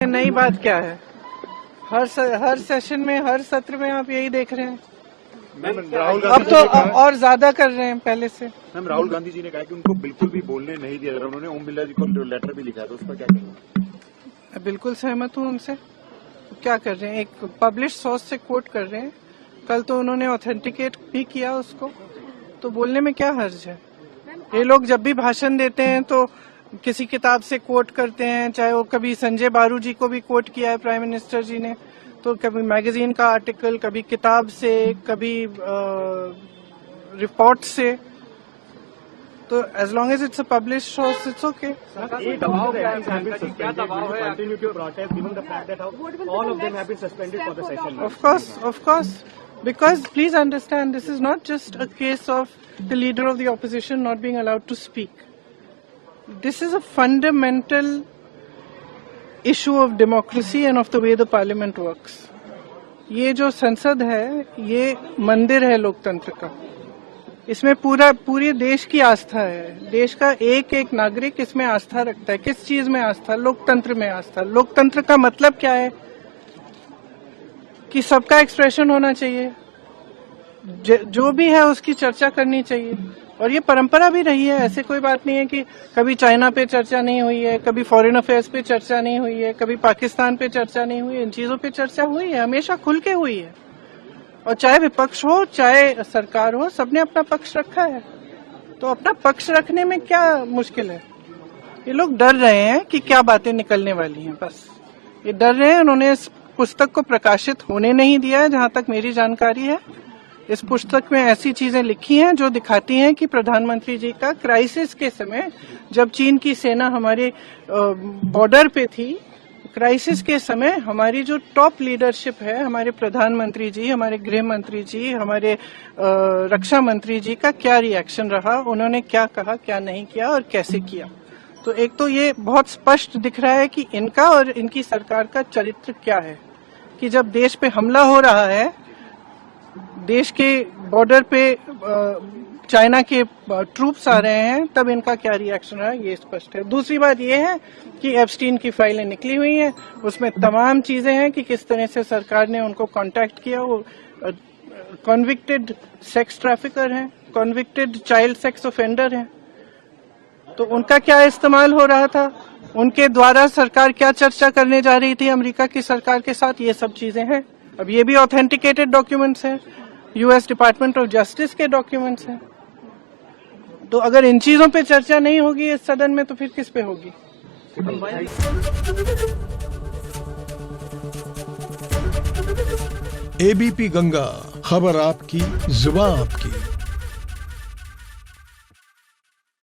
नई बात क्या है? हर सेशन में, हर सत्र में आप यही देख रहे हैं। राहुल अब गांधी तो जी ने और ज्यादा कर रहे हैं पहले से। मैम राहुल गांधी जी ने कहा कि उनको बिल्कुल भी बोलने नहीं दिया जा रहा। उन्होंने ओम बिरला जी को लेटर भी लिखा है, तो उस पर क्या कहेंगे? बिल्कुल सहमत हूँ उनसे। क्या कर रहे हैं? एक पब्लिश सोर्स से कोट कर रहे हैं। कल तो उन्होंने ऑथेंटिकेट भी किया उसको, तो बोलने में क्या हर्ज है? ये लोग जब भी भाषण देते हैं तो किसी किताब से कोट करते हैं, चाहे वो कभी संजय बारू जी को भी कोट किया है प्राइम मिनिस्टर जी ने, तो कभी मैगजीन का आर्टिकल, कभी किताब से, कभी रिपोर्ट से। तो as long as it's a publish source it's okay. Of course, because please understand, this is not just a case of the leader of the opposition not being allowed to speak. This is a fundamental issue of democracy and of the way the parliament works. ये जो संसद है, ये मंदिर है लोकतंत्र का। इसमें पूरे देश की आस्था है। देश का एक एक नागरिक इसमें आस्था रखता है। किस चीज में आस्था? लोकतंत्र में आस्था। लोकतंत्र का मतलब क्या है? कि सबका एक्सप्रेशन होना चाहिए, जो भी है उसकी चर्चा करनी चाहिए, और ये परंपरा भी रही है। ऐसे कोई बात नहीं है कि कभी चाइना पे चर्चा नहीं हुई है, कभी फॉरेन अफेयर्स पे चर्चा नहीं हुई है, कभी पाकिस्तान पे चर्चा नहीं हुई है। इन चीजों पे चर्चा हुई है, हमेशा खुल के हुई है। और चाहे विपक्ष हो, चाहे सरकार हो, सबने अपना पक्ष रखा है। तो अपना पक्ष रखने में क्या मुश्किल है? ये लोग डर रहे हैं कि क्या बातें निकलने वाली हैं, बस ये डर रहे हैं। उन्होंने इस पुस्तक को प्रकाशित होने नहीं दिया है, जहां तक मेरी जानकारी है। इस पुस्तक में ऐसी चीजें लिखी हैं जो दिखाती हैं कि प्रधानमंत्री जी का क्राइसिस के समय, जब चीन की सेना हमारे बॉर्डर पे थी, क्राइसिस के समय हमारी जो टॉप लीडरशिप है, हमारे प्रधानमंत्री जी, हमारे गृह मंत्री जी, हमारे रक्षा मंत्री जी का क्या रिएक्शन रहा, उन्होंने क्या कहा, क्या नहीं किया और कैसे किया। तो एक तो ये बहुत स्पष्ट दिख रहा है कि इनका और इनकी सरकार का चरित्र क्या है, कि जब देश पे हमला हो रहा है, देश के बॉर्डर पे चाइना के ट्रूप्स आ रहे हैं, तब इनका क्या रिएक्शन है, ये स्पष्ट है। दूसरी बात ये है कि एप्स्टीन की फाइलें निकली हुई हैं, उसमें तमाम चीजें हैं कि किस तरह से सरकार ने उनको कांटेक्ट किया। वो कॉन्विक्टेड सेक्स ट्रैफिकर हैं, कॉन्विक्टेड चाइल्ड सेक्स ऑफेंडर हैं, तो उनका क्या इस्तेमाल हो रहा था, उनके द्वारा सरकार क्या चर्चा करने जा रही थी अमेरिका की सरकार के साथ, ये सब चीजें हैं। अब ये भी ऑथेंटिकेटेड डॉक्यूमेंट्स हैं, यूएस डिपार्टमेंट ऑफ जस्टिस के डॉक्यूमेंट्स हैं। तो अगर इन चीजों पे चर्चा नहीं होगी इस सदन में, तो फिर किस पे होगी? एबीपी गंगा, खबर आपकी, जुबान आपकी।